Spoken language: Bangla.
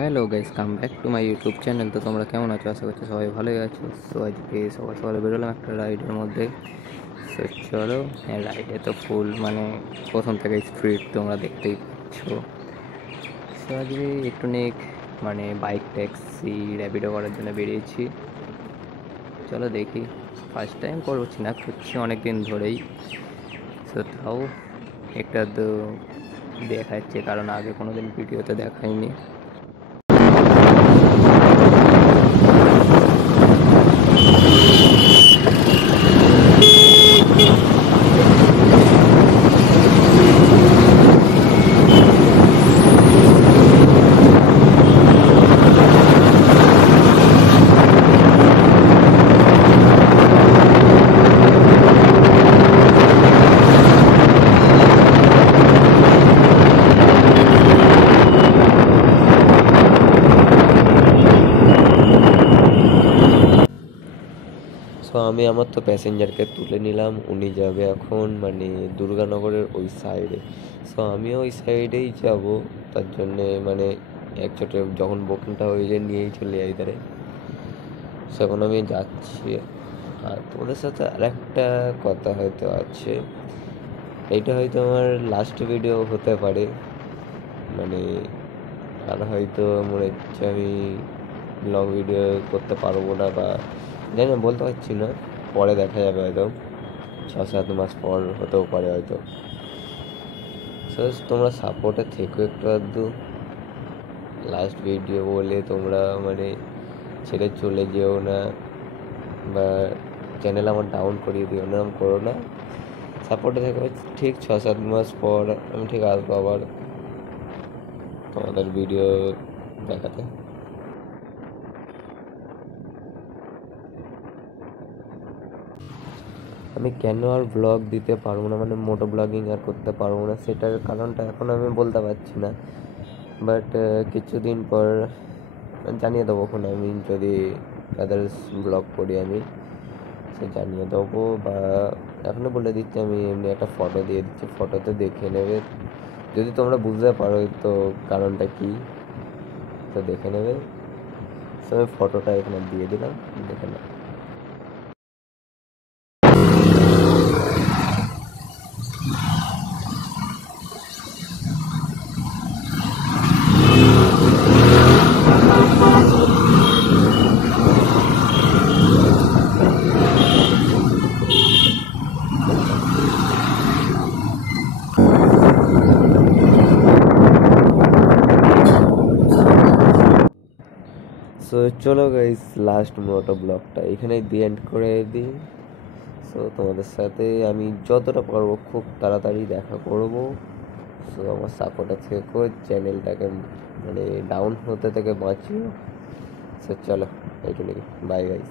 Hello guys, come back to my YouTube channel. তো তোমরা কেমন আছো? আশা করছি সবাই ভালোই আছো। সো আজকে সকাল সকাল বেরোলাম একটা রাইডের মধ্যে। সো চলো, হ্যাঁ, রাইডে তো ফুল মানে প্রথম থেকে স্ট্রিট তোমরা দেখতেই পাচ্ছ। সো আজকে একটুখানি মানে বাইক ট্যাক্সি র্যাপিডো করার জন্য বেরিয়েছি। চলো দেখি, ফার্স্ট টাইম করছি না, করছি অনেক দিন ধরেই। সো তাও একটা তো দেখাচ্ছে, কারণ আগে কোনো দিন ভিডিওতে দেখাইনি। সো আমি আমার তো প্যাসেঞ্জারকে তুলে নিলাম, উনি যাবে এখন মানে দুর্গানগরের ওই সাইডে। সো আমিও ওই সাইডেই যাব, তার জন্যে মানে একচোটে যখন বুকিংটা হয়ে যায় নিয়েই চলে যাই তারে। সো এখন আমি যাচ্ছি। আর তোমাদের সাথে আরেকটা কথা হয়তো আছে, এইটা হয়তো আমার লাস্ট ভিডিও হতে পারে, মানে আর হয়তো মনে হচ্ছে আমি লং ভিডিও করতে পারবো না, বা জানি না, বলতে পারছি না, পরে দেখা যাবে হয়তো 6-7 মাস পর হতেও পারে হয়তো। সো তোমরা সাপোর্টে থেকো একটু আধটু। লাস্ট ভিডিও বলে তোমরা মানে ছেড়ে চলে যেও না, বা চ্যানেল আমার ডাউন করিয়ে দিও না, করো না। সাপোর্টে থেকো, ঠিক 6-7 মাস পর আমি ঠিক আসবো আবার তোমাদের ভিডিও দেখাতে। আমি কেন আর ব্লগ দিতে পারবো না, মানে মোটো ব্লগিং আর করতে পারবো না, সেটার কারণটা এখন আমি বলতে পারছি না। বাট কিছুদিন পর জানিয়ে দেবো, এখন আমি যদি আদার্স ব্লগ করি আমি সে জানিয়ে দেবো, বা এখনও বলে দিচ্ছি, আমি এমনি একটা ফটো দিয়ে দিচ্ছি, ফটোতে দেখে নেবে। যদি তোমরা বুঝতে পারো তো কারণটা কী, তো দেখে নেবে। সো আমি ফটোটা এখানে দিয়ে দিলাম, দেখে নেবে। সো চলো গাইস, লাস্ট মোটো ব্লগটা এখানেই দি এন্ড করে দিই। সো তোমাদের সাথে আমি যতটা পারবো খুব তাড়াতাড়ি দেখা করব। সো আমার সাপোর্টার থেকো, চ্যানেলটাকে মানে ডাউন হতে থেকে বাঁচিও। সো চলো, এইটুকুই, বাই গাইস।